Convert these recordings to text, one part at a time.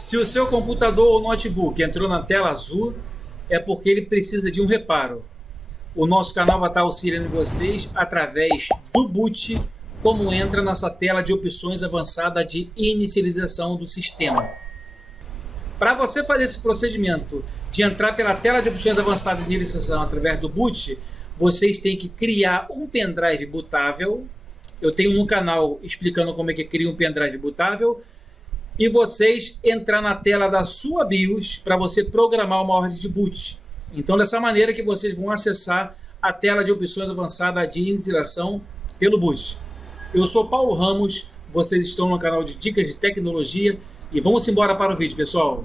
Se o seu computador ou notebook entrou na tela azul, é porque ele precisa de um reparo. O nosso canal vai estar auxiliando vocês através do boot, como entra nessa tela de opções avançada de inicialização do sistema. Para você fazer esse procedimento de entrar pela tela de opções avançadas de inicialização através do boot, vocês têm que criar um pendrive bootável. Eu tenho no canal explicando como é que cria um pendrive bootável. E vocês entrar na tela da sua BIOS para você programar uma ordem de boot. Então, dessa maneira que vocês vão acessar a tela de opções avançada de inicialização pelo boot. Eu sou Paulo Ramos, vocês estão no canal de Dicas de Tecnologia e vamos embora para o vídeo, pessoal.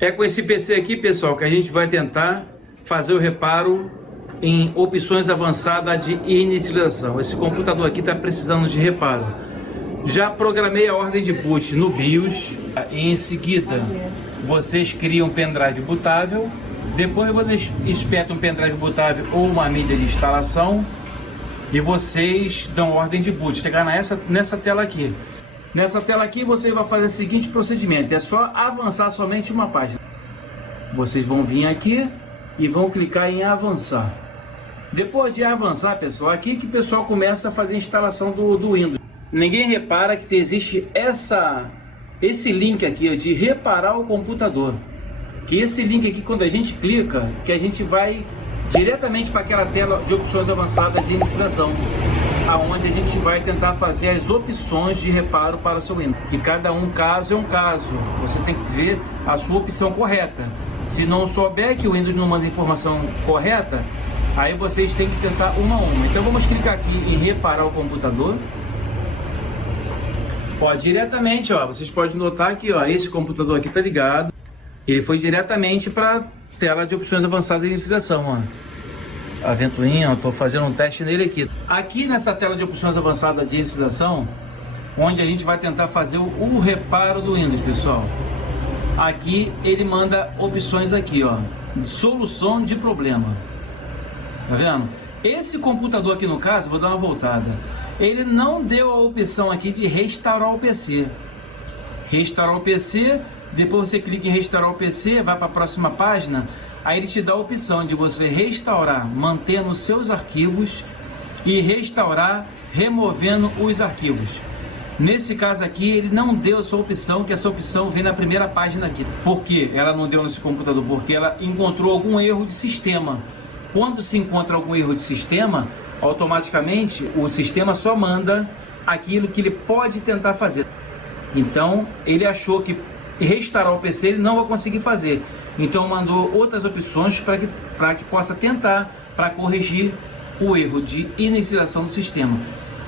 É com esse PC aqui, pessoal, que a gente vai tentar fazer o reparo em opções avançadas de inicialização. Esse computador aqui está precisando de reparo. Já programei a ordem de boot no BIOS. E em seguida, vocês criam um pendrive bootável. Depois vocês espetam um pendrive bootável ou uma mídia de instalação. E vocês dão ordem de boot. Chegar nessa tela aqui. Nessa tela aqui você vai fazer o seguinte procedimento. É só avançar somente uma página. Vocês vão vir aqui e vão clicar em avançar. Depois de avançar, pessoal, aqui que o pessoal começa a fazer a instalação do Windows. Ninguém repara que existe esse link aqui, ó, de reparar o computador. Que esse link aqui, quando a gente clica, que a gente vai diretamente para aquela tela de opções avançadas de inicialização, aonde a gente vai tentar fazer as opções de reparo para o seu Windows. Que cada caso é um caso. Você tem que ver a sua opção correta. Se não souber que o Windows não manda informação correta, aí vocês têm que tentar uma a uma. Então vamos clicar aqui em reparar o computador. Ó, diretamente, ó, vocês podem notar que, ó, esse computador aqui tá ligado. Ele foi diretamente para a tela de opções avançadas de inicialização, ó. A ventoinha, eu tô fazendo um teste nele aqui. Aqui nessa tela de opções avançadas de inicialização, onde a gente vai tentar fazer o reparo do Windows, pessoal. Aqui ele manda opções aqui, ó, solução de problema. Tá vendo? Esse computador aqui no caso, vou dar uma voltada. Ele não deu a opção aqui de restaurar o PC. Restaurar o PC, depois você clica em restaurar o PC, vai para a próxima página. Aí ele te dá a opção de você restaurar, mantendo os seus arquivos e restaurar, removendo os arquivos. Nesse caso aqui, ele não deu essa opção, que essa opção vem na primeira página aqui. Por que ela não deu nesse computador? Porque ela encontrou algum erro de sistema. Quando se encontra algum erro de sistema, automaticamente o sistema só manda aquilo que ele pode tentar fazer. Então, ele achou que restaurar o PC ele não vai conseguir fazer. Então, mandou outras opções para que possa tentar para corrigir o erro de inicialização do sistema.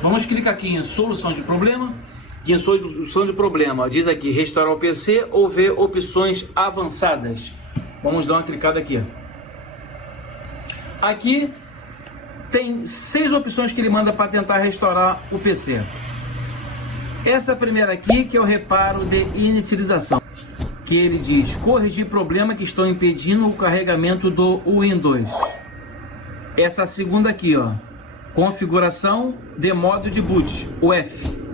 Vamos clicar aqui em solução de problema. E em solução de problema, diz aqui restaurar o PC ou ver opções avançadas. Vamos dar uma clicada aqui. Aqui tem 6 opções que ele manda para tentar restaurar o PC. Essa primeira aqui que é o reparo de inicialização, que ele diz corrigir problema que estão impedindo o carregamento do Windows. Essa segunda aqui, ó, configuração de modo de boot, UEFI.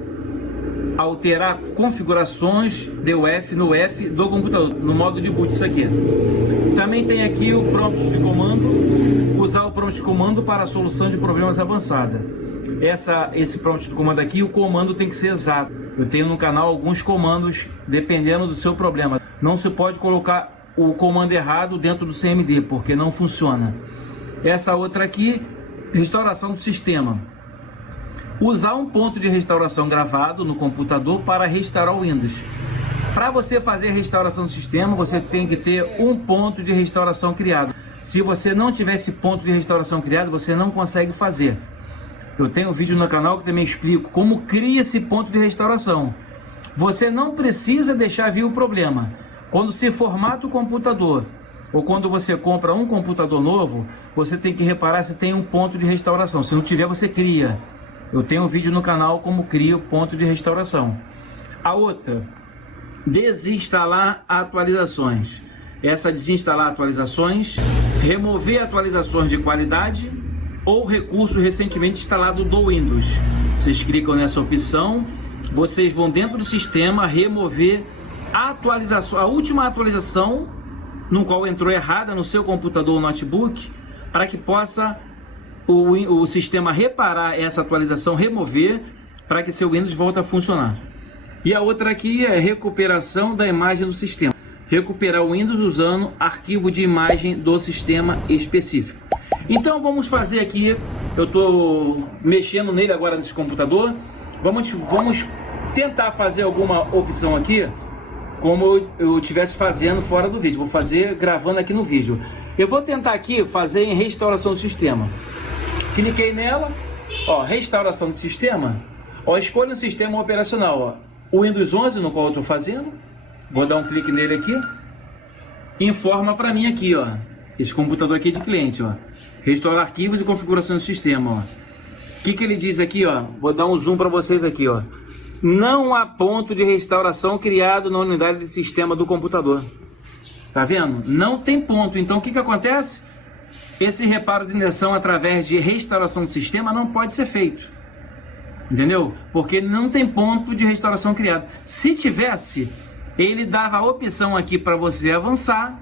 Alterar configurações de UEFI no UEFI do computador, no modo de boot, isso aqui. Também tem aqui o prompt de comando, usar o prompt de comando para a solução de problemas avançada. Esse prompt de comando aqui, o comando tem que ser exato. Eu tenho no canal alguns comandos, dependendo do seu problema. Não se pode colocar o comando errado dentro do CMD, porque não funciona. Essa outra aqui, restauração do sistema. Usar um ponto de restauração gravado no computador para restaurar o Windows. Para você fazer a restauração do sistema, você tem que ter um ponto de restauração criado. Se você não tiver esse ponto de restauração criado, você não consegue fazer. Eu tenho um vídeo no canal que também explico como cria esse ponto de restauração. Você não precisa deixar vir o problema. Quando se formata o computador, ou quando você compra um computador novo, você tem que reparar se tem um ponto de restauração. Se não tiver, você cria. Eu tenho um vídeo no canal como cria o ponto de restauração. A outra, desinstalar atualizações. Essa desinstalar atualizações, remover atualizações de qualidade ou recurso recentemente instalado do Windows. Vocês clicam nessa opção, vocês vão dentro do sistema remover a atualização, a última atualização no qual entrou errada no seu computador ou notebook, para que possa o sistema reparar essa atualização, remover, para que seu Windows volte a funcionar. E a outra aqui é recuperação da imagem do sistema. Recuperar o Windows usando arquivo de imagem do sistema específico. Então vamos fazer aqui, eu estou mexendo nele agora nesse computador, vamos tentar fazer alguma opção aqui, como eu estivesse fazendo fora do vídeo. Vou fazer gravando aqui no vídeo. Eu vou tentar aqui fazer em restauração do sistema. Cliquei nela, ó, restauração do sistema, ó, escolha o sistema operacional, ó, o Windows 11 no qual eu estou fazendo. Vou dar um clique nele aqui, informa para mim aqui, ó, esse computador aqui de cliente, ó, restaurar arquivos e configuração do sistema, ó. O que ele diz aqui, ó? Vou dar um zoom para vocês aqui, ó. Não há ponto de restauração criado na unidade de sistema do computador. Tá vendo? Não tem ponto. Então o que acontece? Esse reparo de imersão através de restauração do sistema não pode ser feito. Entendeu? Porque não tem ponto de restauração criado. Se tivesse, ele dava a opção aqui para você avançar,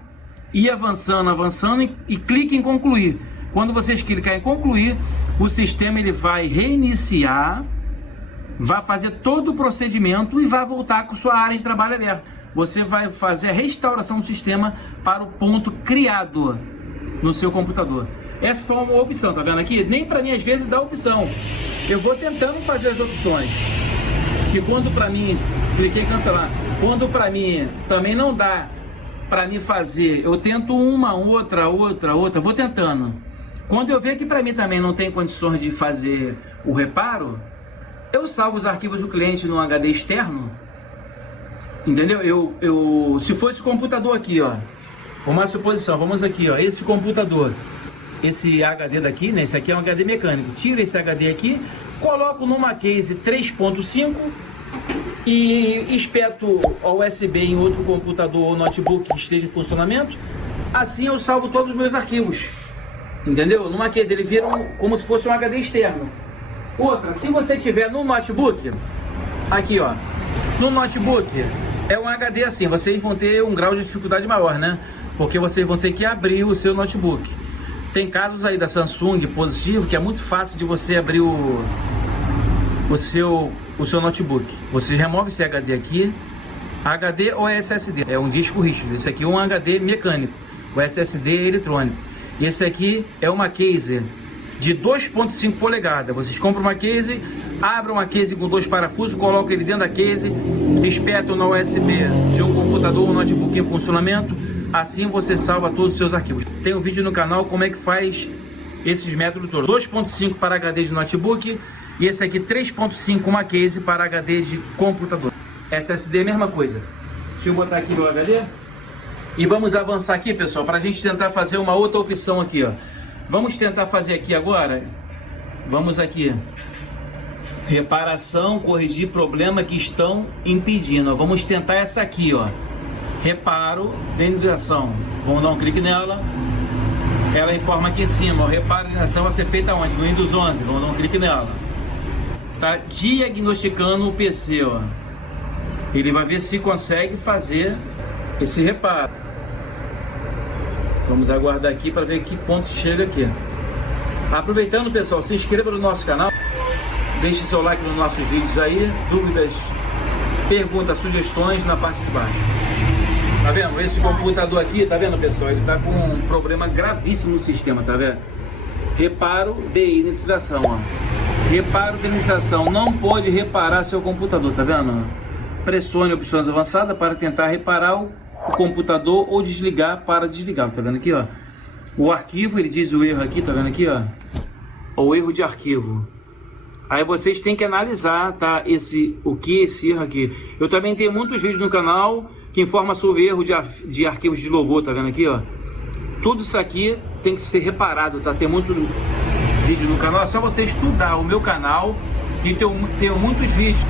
ir avançando e clique em concluir. Quando vocês clicarem em concluir, o sistema ele vai reiniciar, vai fazer todo o procedimento e vai voltar com sua área de trabalho aberta. Você vai fazer a restauração do sistema para o ponto criado no seu computador. Essa foi uma opção, tá vendo aqui? Nem para mim às vezes dá opção. Eu vou tentando fazer as opções. Que quando para mim, cliquei em cancelar. Quando para mim também não dá para mim fazer, eu tento uma, outra, vou tentando. Quando eu ver que para mim também não tem condições de fazer o reparo, eu salvo os arquivos do cliente no HD externo. Entendeu? Se fosse o computador aqui, ó, uma suposição, vamos aqui, ó, esse computador, esse HD daqui, né, esse aqui é um HD mecânico, tiro esse HD aqui, coloco numa case 3.5 e espeto o USB em outro computador ou notebook que esteja em funcionamento. Assim eu salvo todos os meus arquivos, entendeu? Numa case ele vira como se fosse um HD externo. Outra, se você tiver no notebook, aqui ó, no notebook é um HD assim, vocês vão ter um grau de dificuldade maior, né? Porque vocês vão ter que abrir o seu notebook. Tem casos aí da Samsung positivo que é muito fácil de você abrir o seu notebook. Você remove esse HD aqui, HD ou SSD, é um disco rígido. Esse aqui é um HD mecânico, o SSD é eletrônico. E esse aqui é uma case de 2.5 polegadas. Vocês compram uma case, abrem uma case com 2 parafusos, colocam ele dentro da case, espetam na USB de um computador ou notebook em funcionamento. Assim você salva todos os seus arquivos. Tem um vídeo no canal como é que faz esses métodos todos. 2.5 para HD de notebook e esse aqui 3.5 uma case para HD de computador. SSD é a mesma coisa. Deixa eu botar aqui meu HD. E vamos avançar aqui, pessoal, para a gente tentar fazer uma outra opção aqui, ó. Vamos tentar fazer aqui agora. Vamos aqui. Reparação, corrigir problema que estão impedindo. Vamos tentar essa aqui, ó. Reparo, denigração. Vamos dar um clique nela. Ela informa aqui em cima, ó, reparo, denigração vai ser feita onde? No Windows 11. Vamos dar um clique nela. Tá diagnosticando o PC, ó. Ele vai ver se consegue fazer esse reparo. Vamos aguardar aqui para ver que ponto chega aqui. Aproveitando, pessoal, se inscreva no nosso canal. Deixe seu like nos nossos vídeos aí. Dúvidas, perguntas, sugestões na parte de baixo. Tá vendo? Esse computador aqui, tá vendo, pessoal? Ele tá com um problema gravíssimo no sistema, tá vendo? Reparo de inicialização, ó. Reparo de inicialização. Não pode reparar seu computador, tá vendo? Pressione opções avançadas para tentar reparar o computador ou desligar para desligar. Tá vendo aqui, ó? O arquivo, ele diz o erro aqui, tá vendo aqui, ó? O erro de arquivo. Aí vocês têm que analisar, tá? Esse erro aqui. Eu também tenho muitos vídeos no canal que informam sobre erro de arquivos de logo, tá vendo aqui, ó? Tudo isso aqui tem que ser reparado, tá? Tem muito vídeo no canal, é só você estudar o meu canal e tem muitos vídeos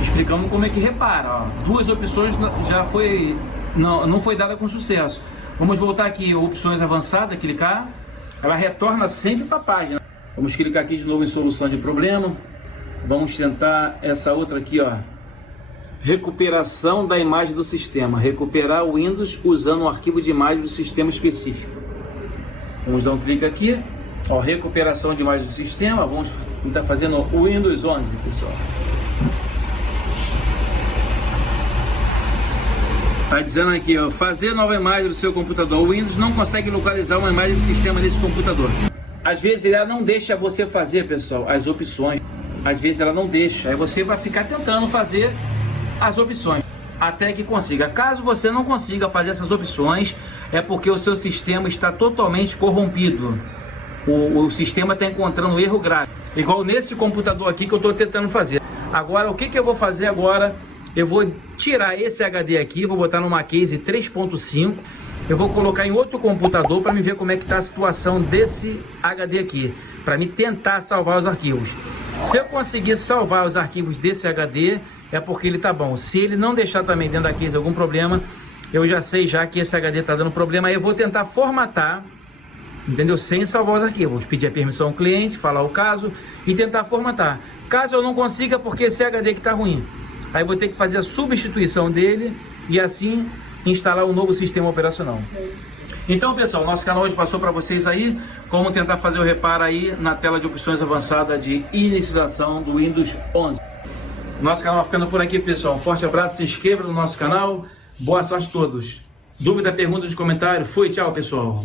explicando como é que repara, ó. 2 opções já foi, não foi dada com sucesso. Vamos voltar aqui, opções avançadas, clicar, ela retorna sempre para a página. Vamos clicar aqui de novo em solução de problema. Vamos tentar essa outra aqui, ó. Recuperação da imagem do sistema. Recuperar o Windows usando um arquivo de imagem do sistema específico. Vamos dar um clique aqui. Ó, recuperação de imagem do sistema. Vamos estar fazendo o Windows 11, pessoal. Está dizendo aqui, ó, fazer nova imagem do seu computador. O Windows não consegue localizar uma imagem do sistema nesse computador. Às vezes ela não deixa você fazer, pessoal, as opções. Às vezes ela não deixa. Aí você vai ficar tentando fazer as opções até que consiga. Caso você não consiga fazer essas opções, é porque o seu sistema está totalmente corrompido. O sistema está encontrando erro grave. Igual nesse computador aqui que eu estou tentando fazer. Agora, o que eu vou fazer agora? Eu vou tirar esse HD aqui, vou botar numa case 3.5. Eu vou colocar em outro computador para me ver como é que está a situação desse HD aqui, para me tentar salvar os arquivos. Se eu conseguir salvar os arquivos desse HD, é porque ele tá bom. Se ele não deixar também dentro da case algum problema, eu já sei já que esse HD tá dando problema, aí eu vou tentar formatar, entendeu? Sem salvar os arquivos. Pedir a permissão ao cliente, falar o caso e tentar formatar. Caso eu não consiga, porque esse HD que tá ruim, aí eu vou ter que fazer a substituição dele e assim instalar um novo sistema operacional. Então, pessoal, nosso canal hoje passou para vocês aí como tentar fazer o reparo aí na tela de opções avançada de inicialização do Windows 11. Nosso canal ficando por aqui, pessoal. Um forte abraço, se inscreva no nosso canal. Boa sorte a todos. Dúvida, pergunta de comentário. Fui, tchau, pessoal.